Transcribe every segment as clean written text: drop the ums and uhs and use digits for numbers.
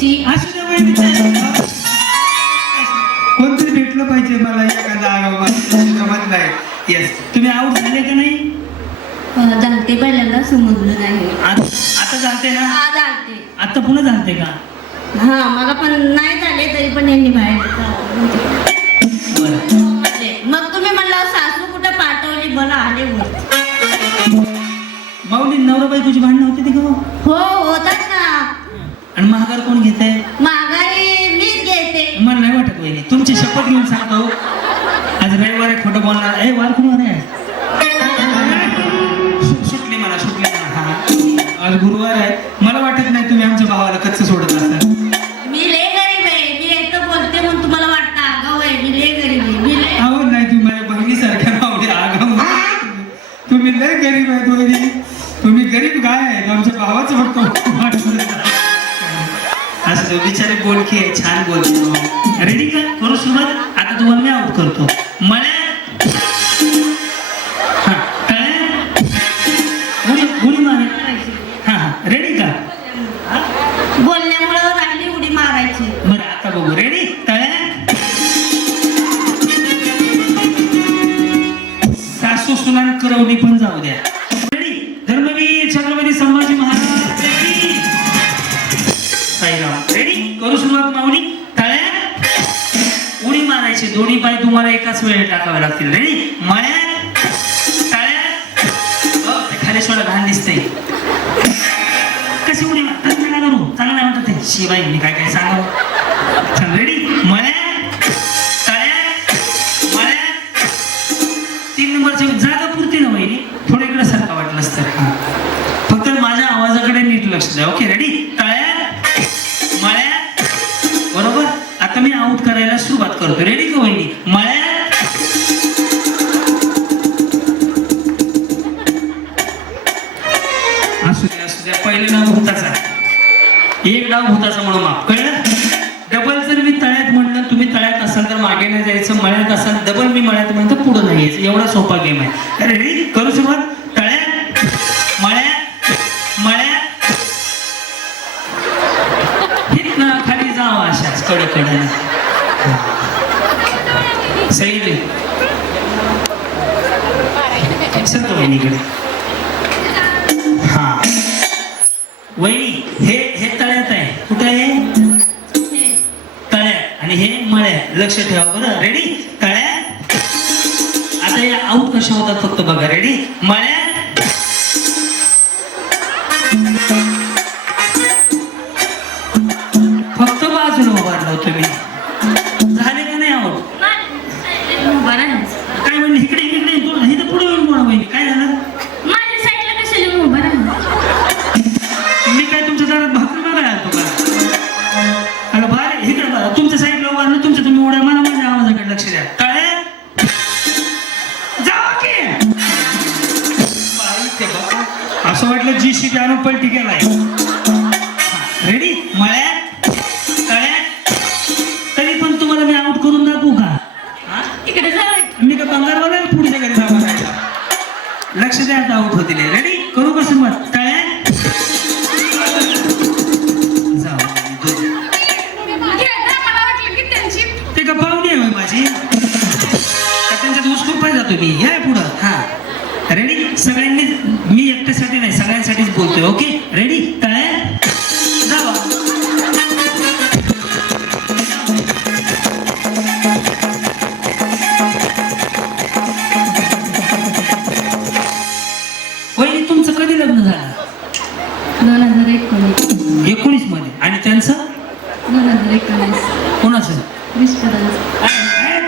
तुमची. असू द्या वहिनी. कोणतरी भेटलं पाहिजे मला एखादा जमत नाही. येस, तुम्ही आऊट झाले का नाही? जाणते पहिल्यांदा समजलं नाही. आता जाणते ना? हा जाणते. आता पुन्हा जाणते का? हा मला पण नाही झाले तरी पण यांनी बाहेर मग तुम्ही म्हणलं सासू कुठं पाठवली बरं आले वर. माऊली नवरा बायकोची भांडणं होते ते का? हो होतात ना. आणि महागार कोण घेत आहे? माघारी मीच घेते. मला नाही वाटत वहिनी, तुमची शपथ घेऊन सांगतो आज रविवार आहे, खोटं बोलणार. ए वार कोण आहे? सुटली मला. हा आज गुरुवार आहे. मला वाटत नाही तुम्ही आमच्या भावाला कच्चं सोडत असाल. मी लय गरीब आहे. मी एकटं बोलते म्हणून तुम्हाला वाटतं आगाऊ आहे. मी लय गरीब आहे. मी लय आहो नाही, तुम्ही माझ्या बहिणीसारख्या मावली आगाऊ. तुम्ही लय गरीब आहे वहिनी. तुम्ही गरीब काय आहे? आमच्या भावाचं फक्त असं बिचारे बोलकी आहे, छान बोलतो. रेडी का? करू सुरुवात. आता तुम्हाला मी आउट करतो. मला उडी मार. हा रेडी का? बोलण्यामुळे राहिली उडी मारायची. बरं आता बघू. रेडी? सासू सुनान करवली पण जाऊ द्या. रेडी? धर्मवीर छत्रपती संभाजी महाराज साईराम. रेडी? करू सुरुवात माऊली. उडी मारायची. दोन्ही पाय तुम्हाला एकाच वेळेला टाकावे लागतील. रेडी? मळ्या खाली सोडा, घाण दिसते. कशी उडी मारतात नका करू. चांगलं नाही वाटत ते. शिवाय मी काय काय सांगावं. चल रेडी? मळ्या मळ्या. 3 नंबरची जागा पुरती ना वहिनी? थोडं इकडे सारखं वाटलं असतं. फक्त माझ्या आवाजाकडे नीट लक्ष द्या. Okay ready? मळ्या. बरोबर. आता मी आउट करायला सुरुवात करतो. रेडी का वहिनी? मळ्या. असू द्या. पहिले नाव भूताचा. एक डाव भूताचा म्हणून माफ. कळलं? डबल जर मी तळ्यात म्हणलं, तुम्ही तळ्यात असाल तर मागे नाही जायचं. मळ्यात असाल डबल मी मळ्यात म्हणतो पुढे नाही यायचं. एवढा सोपा गेम आहे. रेडी? करू सुरुवात. तळ्यात मळ्या मळ्या. हितनं खाली जावं अशाच कडे. सही सरतो वहिनीकडे. हा वहिनी हे तळ्यात आहे. कुठे आहे? तळ्यात. आणि हे मळ्यात. लक्ष ठेवा बरं. रेडी? तळ्यात. आता या आऊट कशा होतात फक्त बघा. रेडी? मळ्यात. फक्त बाजूला उभारला तुम्ही. झाले का नाही आऊट? काय म्हणले? इकडे इथं पुढे येऊन बोला वहिनी. काय झालं? माझ्या साईडला कशाला उभं राहा. मी काय तुमच्या दारात भाकरी बघायला आलतो का? अरे बाय इकडे बघा. तुमच्या साईडला उभारलं. तुमच्या तुम्ही उड्या मारा. माझ्या आवाजाकडे लक्ष द्या. काय जावा की. असं वाटलं जी आणून पलटी केलाय. रेडी? मळ्यात तळ्यात. तरी पण तुम्हाला मी आउट करून दाखवू का? तिकडे जा. मी का बंगारवाला पुढच्या घरी जावा. लक्ष द्या. आता आउट होतील. रेडी? करू का सुरुवात? तळ्यात जाऊ. ते का पाहुणी आहे माझी? त्यांच्यात उसकून पाहिजे जातो मी. या पुढं. हा रेडी? सगळ्यांनी. मी एकट्यासाठी नाही, सगळ्यांसाठीच बोलतोय. Okay ready? तळ्यात जावा. वहिनी तुमचं कधी लग्न झालं? 2019 मध्ये. आणि त्यांचं? 2019. कोणाचं? मिस्टरांचं.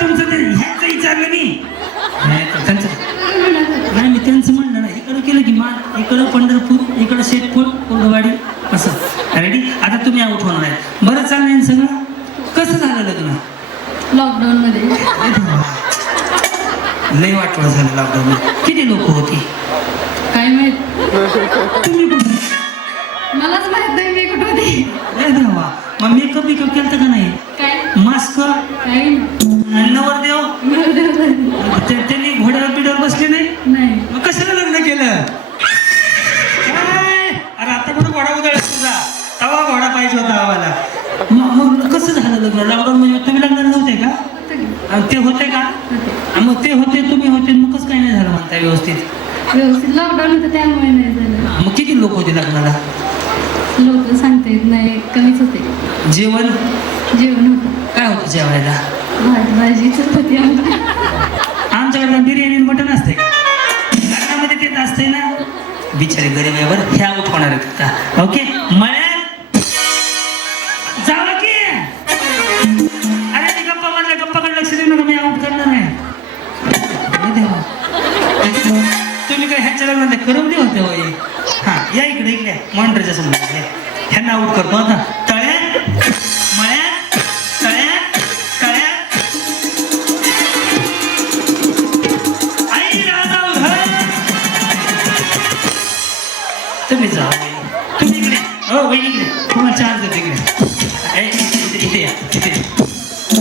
तुमचं ते ह्याचं विचारलं मी. त्यांचं नाही, मी त्यांचं म्हणलं नाही. इकडं केलं की मान. इकडं पंढरपूर, इकडं शेतपूर, कोल्डवाडी असं. रेडी? आता तुम्ही आउट होणार आहे. बरं चाललंय सगळं. कसं झालं लग्न? लॉकडाऊन मध्ये. लय वाटलं झालं लॉकडाऊन. किती लोक होती? काय माहित? तुम्ही कुठे? मलाच माहित नाही मी कुठे होती. मग मेकअप केलं का नाही? काय? मास्क. काय? नवरदेव त्यांनी घोड्यावर पिढ्यावर बसले नाही. मग कशाला लग्न केलं? अरे आता कुठं घोडा उधळला तुझा? तवा घोडा पाहिजे होता आम्हाला. लग्न लॉकडाऊन म्हणजे तुम्ही लग्नाला नव्हते का आणि ते होते का आणि मग ते होते तुम्ही होते मग कसं काही नाही झालं म्हणताय व्यवस्थित लॉकडाऊन होतं त्यामुळे नाही झालं. मग किती लोक होते लग्नाला लोक सांगता येत नाही, कमीच होते. जेवण जेवण होतं, काय होतं जेवायला भात भाजी चपाती आमटी. आमच्याकडे बिर्याणी मटण असते का लग्नामध्ये तेच असते ना बिचारे गरीब आहे बरं ह्या आऊट होणार आहेत का ओके मळ्यात जावा की अरे मी गप्पाकडे लक्ष देऊ नका मी आऊट करणार आहे अरे देवा. तुम्ही काय ह्यांच्या लग्नात करवली होते होय हा या इकडे मॉनिटरच्या समोर ह्यांना आऊट करतो आता तळ्यात मळ्यात तळ्यात तळ्यात आई राजा तुम्ही जा तुम्ही इकडे हो वहिनी इकडे तुम्हाला चान्स देते इकडे इथे या इथे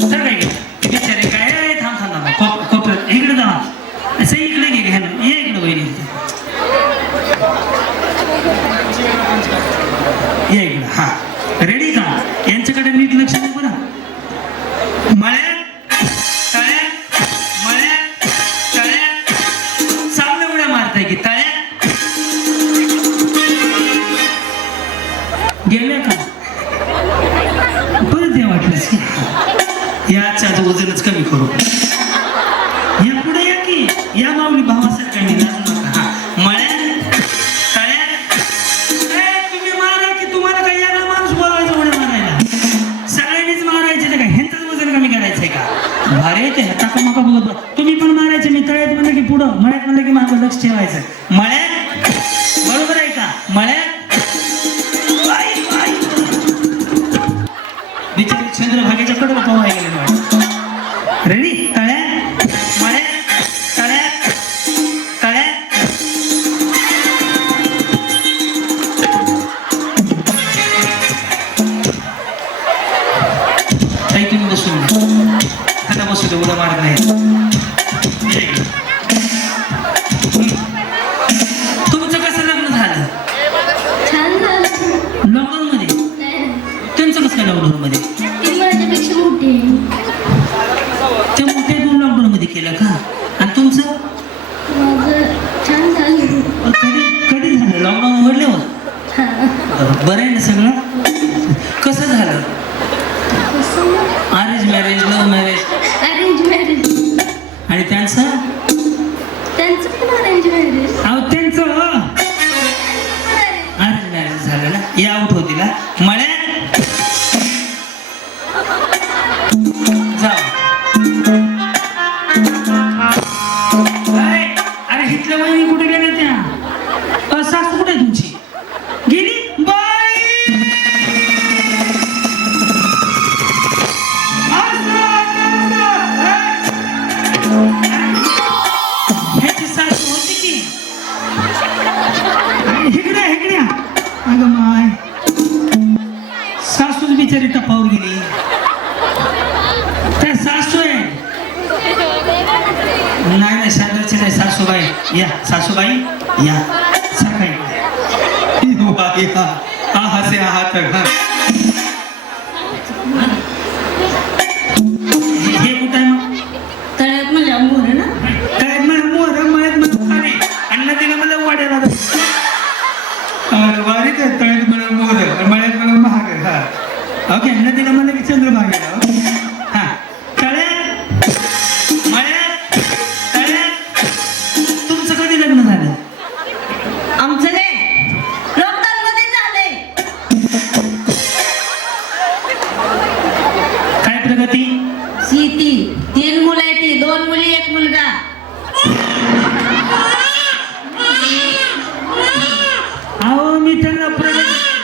तर काय बिचारे काय थांब कोपऱ्यात इकडे जा असं इकडे घे घ्या ये इकडे वहिनी या इकडे हा रेडी का यांच्याकडे नीट लक्ष दे बरं मळ्यात तळ्यात मळ्यात तळ्यात चांगल्या उड्या मारताय की तळ्यात गेल्या का परत या वाटलंच याच्या वजनच कमी करू या पुढे या की या माऊली भावासारख्या लाजू नका हा मळ्यात तळ्यात तुम्ही मारा की तुम्हाला काही याला माणूस बोलायचं उड्या मारायला सगळ्यांनीच मारायचे का ह्यांचंच वजन कमी करायचंय का भारे ते टाका मका बघत तुम्ही पण मारायचे मी तळ्यात म्हणलं की पुढं मळ्यात म्हणलं की माझं लक्ष ठेवायचं मळ्यात बरोबर आहे का मळ्यात बिचारी चंद्रभागेच्या कडे पोहाय गेले रेडी तळ्यात मळ्यात तळ्यात तळ्यात काही तुम्ही बसून आता बसू दे उद्या मार्ग नाही तुमचं कसं लग्न झालं छान झालं. लॉकडाऊन मध्ये त्यांचं कसं काय लॉकडाऊन मध्ये ती माझ्यापेक्षा मोठी आहे. ते मोठे दोन लॉकडाऊन मध्ये केलं का आणि तुमचं माझं छान झालं. कधी कधी झालं लॉकडाऊन उघडल्यावर बरं आहे ना सगळं कसं झालं arrange marriage love marriage arrange marriage. आणि त्यांचं पण अरेंज मॅरेज. अहो त्यांचं अरेंज मॅरेज झालं ना या आऊट होती ना मळ्यात जाऊ अरे हिथल्या वहिनी कुठे गेल्या त्या सासू कुठे आहे तुमची गेली बाई ह्याची सासू होती की इकडे अगं माय सासूच बिचारी टपावर गेली त्या सासू आहे नाही शेजारची नाही सासूबाई या सासूबाई या सकाळी हा से आहात हे कुठं आहे मग तळ्यात म्हणजे मोर ना काय मोर मळ्यात खाली अन्न दिलं मला वाड्याला वारीत आहे तळ्यात मला मोर मळ्यात मला महाग हा ओके अन्न दिलं मला की चंद्रभागेला हा तळ्यात मळ्यात तळ्यात तुमचं कधी लग्न झालं आमचं नाही लॉकडाऊन मध्ये झालंय काय प्रगती शेती 3 मुलं आहेत ती 2 मुली 1 मुलगा अहो मी त्यांना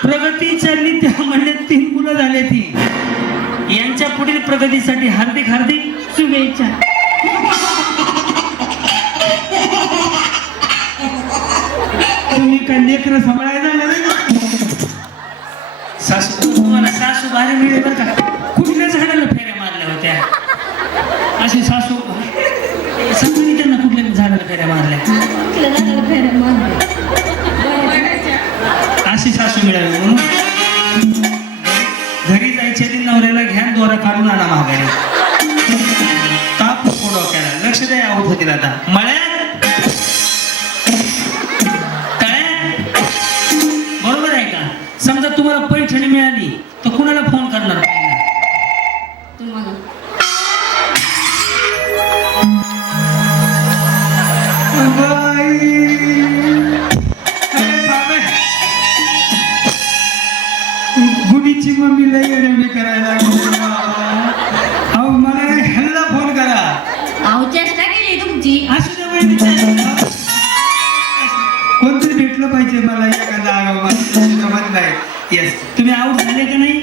प्रगती चालली त्या म्हणले 3 मुलं झाले ती यांच्या पुढील प्रगतीसाठी हार्दिक शुभेच्छा तुम्ही काय लेकरं सांभाळायला झालं नाही सासू तुम्हाला सासू भारी मिळेल बरं का कुठल्या झाडाला फेऱ्या मारल्या होत्या अशी सासू सांगून त्यांना कुठल्या झाडाला फेऱ्या मारल्या कुठल्या झाडाला फेऱ्या मारल्या. अशी सासू मिळावी म्हणून घरी जायच्या आधी नवऱ्याला घ्या घ्या दोरा काढून आणा माघारी. ताप नको डोक्याला. लक्ष द्या आऊट होतील आता. मळ्यात तळ्यात. बरोबर आहे का? समजा तुम्हाला पैठणी मिळाली तर कुणाला फोन करणार पहिला? तुम्हाला गुडीची मम्मी लई एवढी करायला लागली. अहो मला ह्याला फोन करा. अहो चेष्टा केली तुमची. असू द्या बहिणीच्या. कोणतरी भेटलं पाहिजे मला एखादा गमत नाही. येस तुम्ही आऊट झाले का नाही?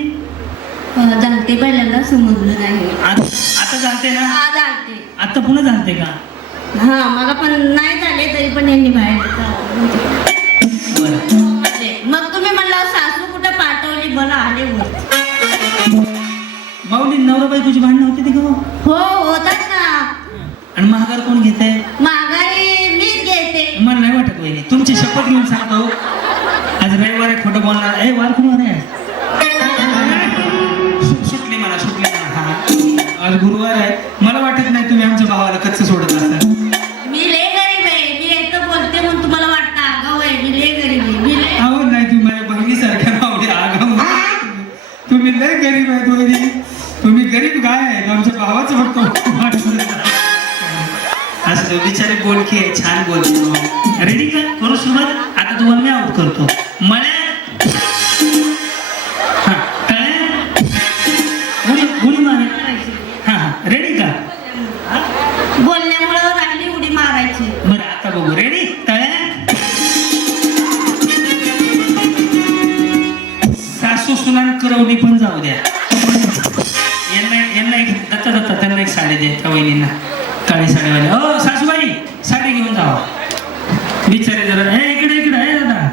जाणते पहिल्यांदा समजलं नाही. आता झालते ना? हा जाणते. आता पुन्हा झालते का? हा मला पण नाही झाले तरी पण यांनी बाहेर बरं. मग तुम्ही म्हणलं सासू कुठं पाठवली बरं आले वर. माऊली नवरा बायकोची भांडणं होती ती का? हो होतात ना. आणि महागार कोण घेत आहे? माघारी मीच घेते. मला नाही वाटत वहिनी. तुमची शपथ घेऊन सांगतो आज रविवार आहे खोटं बोलणार. ए वार कोण आहे? सुटली मला सुटली मला. हा आज गुरुवार आहे. मला वाटत नाही तुम्ही आमच्या भावाला कच्चं सोडत असाल. मी लय गरीब आहे. मी एकटं बोलते म्हणून तुम्हाला वाटतं आगाऊ आहे. मी लय गरीब आहे. मी लय अहो नाही तुम्ही माझ्या बहिणीसारख्या मावडी आगाऊ. तुम्ही लय गरीब आहे. वहिनी तुम्ही गरीब काय आहे? आमच्या भावाचं फक्त असं बिचारे बोलकी आहे. छान बोलतो. रेडी का? करू सुरुवात. आता तुम्हाला मी आऊट करतो. मळ्यात हा तळ्यात उडी मारा. हा हा रेडी का? बोलण्यामुळं राहिली उडी मारायची. बरं आता बघू. रेडी? तळ्यात सासू सुनान करवली पण जाऊ द्या. यांना एक दत्ता त्यांना एक साडी द्या. त्या वहिनींना काळी साडीवाली. हो सासूबाई साडी घेऊन जावा. बिचारे जरा हे इकडे इकडे आहे दादा.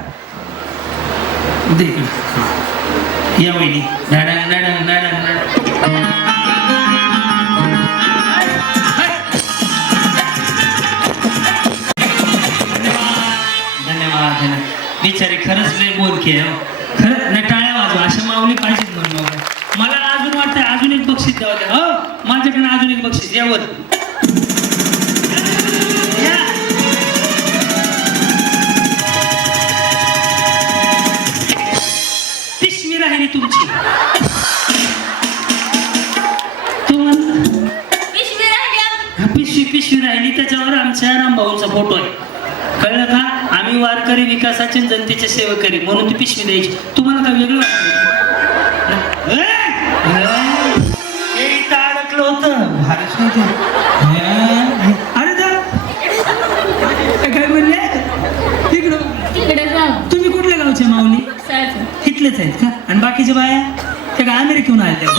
दे इकडे. या वहिनी. धडंग धडंग धडंग धडंग. धन्यवाद. बिचारी खरंच लय बोलकी आहे. खरंच नाही टाळ्या वाजवा. अशा माऊली पाहिजेत म्हणून. मला अजून वाटतंय अजून एक बक्षीस द्यावं द्या. हो माझ्याकडे अजून एक बक्षीस यावर. पिशवी राहिली तुमची. पिशवी राहिली. पिशवी राहिली. त्याच्यावर आमच्या रामभाऊंचा फोटो आहे. कळलं का? आम्ही वारकरी विकासाचे जनतेचे सेवकरी म्हणून ती पिशवी द्यायची. तुम्हाला काय वेगळं वाटलं? इथं अडकलं होतं. अरे काय म्हणले? तिकडे जा. तुम्ही कुठल्या गावचे माऊली? सासू. इथलेच आहेत का? आणि बाकीच्या बाया त्या काय अमेरिकेहून आल्या?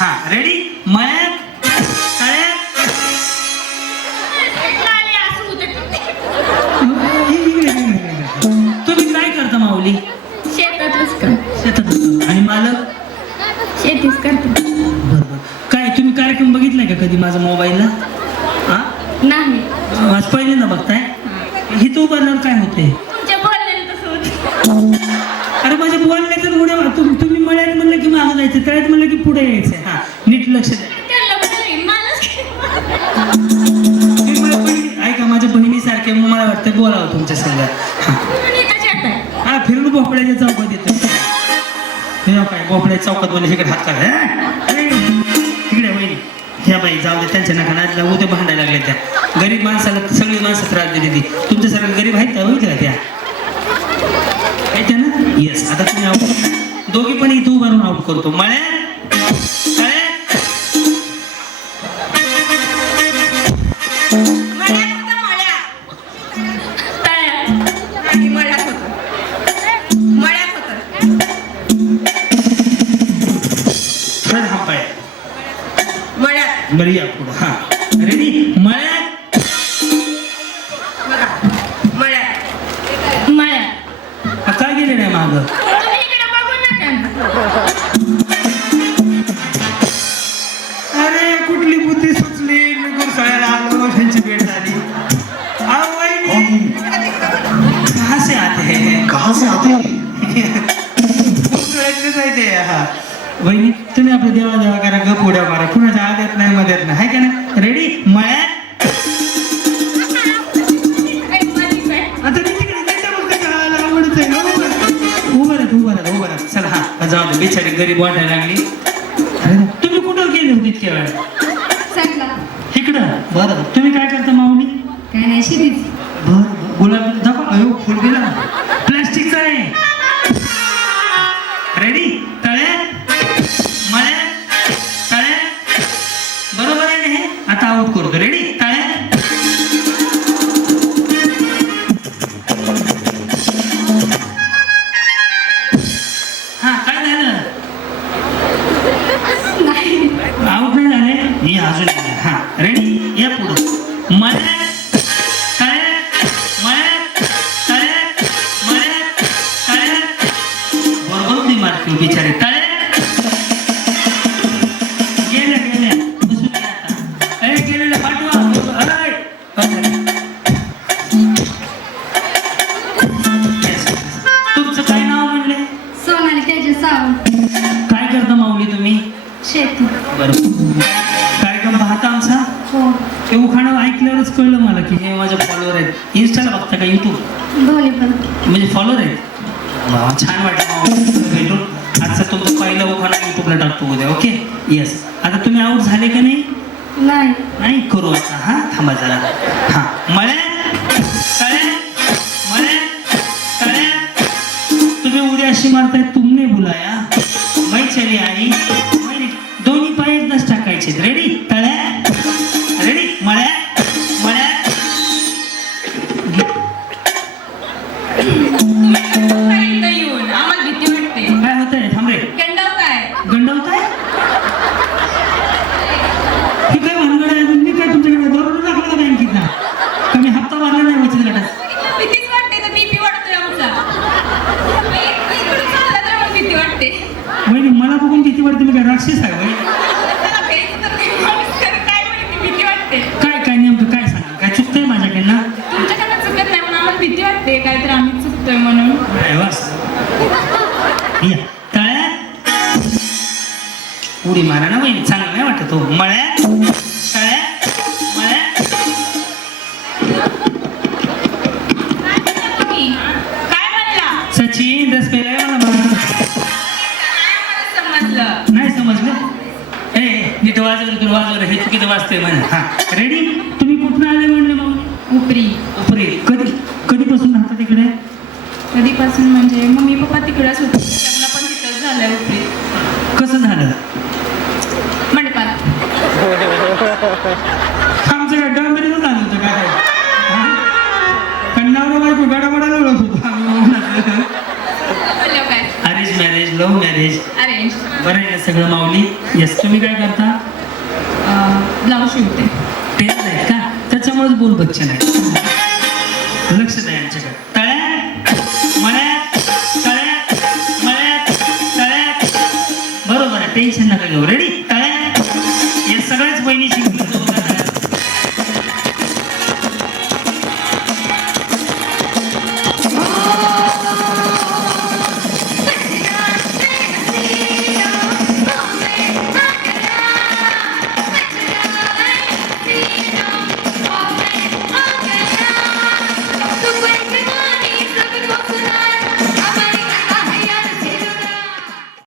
हा रेडी? मळ्यात तळ्यात तुम्ही काय करता माऊली? शेतातच का? शेतात. आणि मालक? शेतीच करते. बरोबर. काय तुम्ही कार्यक्रम बघितलाय का कधी माझा मोबाईलला? हा नाही. आज पहिल्यांदा बघताय? इथं उभारल्यावर काय होते? तुमच्या बोलण्याने तसं होतं. अरे माझ्या बोलण्याचं उड्या तुम्ही मळ्यात म्हणलं की मागं जायचं, तळ्यात म्हणलं की पुढे यायचं. हा नीट लक्ष द्या. त्यांना बोलाय, मलाच तुम्ही मला ऐका माझ्या बहिणीसारखे मला वाटतं बोलावं तुमच्या संघात. हा फिरून भोपळ्याच्या चौकात येतो. हे काय भोपळ्याच्या चौकात बोलले इकडे हात काढ. इकडे वहिनी ह्या बाई जाऊ दे त्यांच्या नका ना. उद्या भांडायला लागल्या त्या. गरीब माणसाला सगळी माणसं त्रास देते ती. तुमच्यासारखं गरीब आहेत त्या होईल का त्या? ना येस. आता तुम्ही आउट दोघी पण इथं उभारून आउट करतो. मळ्यात तळ्यात बरं या पुढं. हा रेडी? मळ्यात मळ्यात. काय गेले नाही माग? तुम्ही इकडे बघू नका. अरे कुठली बुद्धी सुचली? मी गुरसाळ्याला आलो त्यांची भेट झाली. कहाँ से आते हैं? कहाँ से आते हैं? गुरसाळ्यातले जायचे. हा वहिनी तुम्ही आपलं देवा देवा करा गप उड्या मारा कुणाच्या आद्यात नाही मध्यात नाही हाय का नाही रेडी मळ्यात आता मी तिकडे जायचं बोलतो का? आवडत आहे ना उभं राहा चला हा जाऊ दे बिचारी गरीब वाटायला लागली अरे तुम्ही कुठं गेले होते इतक्या वेळ सांगला इकडं बरं तुम्ही काय करता माऊली काय नाही शेतीच बरं गुलाब दाखवा अयो फुल गेला प्लास्टिकचा आहे रेडी तळ्यात मळ्यात तळ्यात बरोबर आहे ना हे आता आउट करतो रेडी तळ्यात हा काय झालं नाही आउट नाही झाले मी अजून हा रेडी या पुढं मळ्यात तळ्यात मळ्यात तळ्यात मळ्यात तळ्यात बरोबर ती मारते बिचारी तळ्यात गेल्या बसून घ्या आता अरे गेलेल्या पाठवा अरे तुमचं काय नाव म्हणले सोनाली तेजस सावंत काय करता माऊली तुम्ही शेती बरोबर कार्यक्रम पाहता आमचा हो ते उखाणं ऐकल्यावरच कळलं मला की हे माझे फॉलोअर आहेत इंस्टाला बघता का युट्यूब दोन्ही पण म्हणजे फॉलोअर आहेत वा, छान वाटलं भेटून आजचं तुमचं पहिलं उखाणं युट्यूबला टाकतो उद्या ओके येस आता तुम्ही आउट झाले का नाही नाही नाही करू आता हा थांबा जरा हा मळ्यात तळ्यात मळ्यात तळ्यात तुम्ही उद्या अशी मारताय तुमने बुलाया मैं चली आई मैंने दोन्ही पाय एकदाच टाकायचे रेडी तळ्यात रेडी मळ्यात मळ्यात येऊन आम्हाला भीती वाटते काय होतंय थांब रे गंडवताय गंडवताय ही काय भानगड आहे मी काय तुमच्याकडे बरोबर दाखवलं का बँकेचा कमी हप्ता भरला नाही बचत गटात भीतीच वाटते तर बीपी वाटतोय आमचा इकडून चालला तर मला भीती वाटते वहिनी मला बघून किती वाटते मी काय राक्षस आहे वय त्याला भेट तर नाही माणूस खरं काय माहिती भीती वाटते काय नेमकं काय सांगा काय चुकतंय माझ्याकडनं तुमच्याकडनं चुकत नाही पण आम्हाला भीती वाटते काहीतरी आम्ही चुकतोय म्हणून नाही वास या तळ्यात उडी मारा ना वहिनी चांगलं नाही वाटत हो मळ्यात तळ्यात मळ्यात तुम्ही काय म्हणला सचिन रस पेलाय मला मारा. काय मला समजलं नाही समजलं ए नीट वाजवलं तुला वाजवलं हे चुकीचं वाजतंय म्हणे हा रेडी तुम्ही कुठून आले म्हणले मग उपरी उपरे कधीपासून राहता तिकडे कधीपासून म्हणजे मम्मी पप्पा तिकडंच होते लग्न पण तिथंच झालंय उपरी कसं झालं मंडपात आमचं काय डांबरीचं झालं होतं काय कन्नावर बायको गडाबडा ओळख होतो म्हणलं काय arrange marriage love marriage arrange बरं आहे ना सगळं माऊली यस तुम्ही काय करता ब्लाऊज शिवते तेच नाही का त्याच्यामुळेच बोल बच्चन आहे लक्ष द्या यांच्याकडे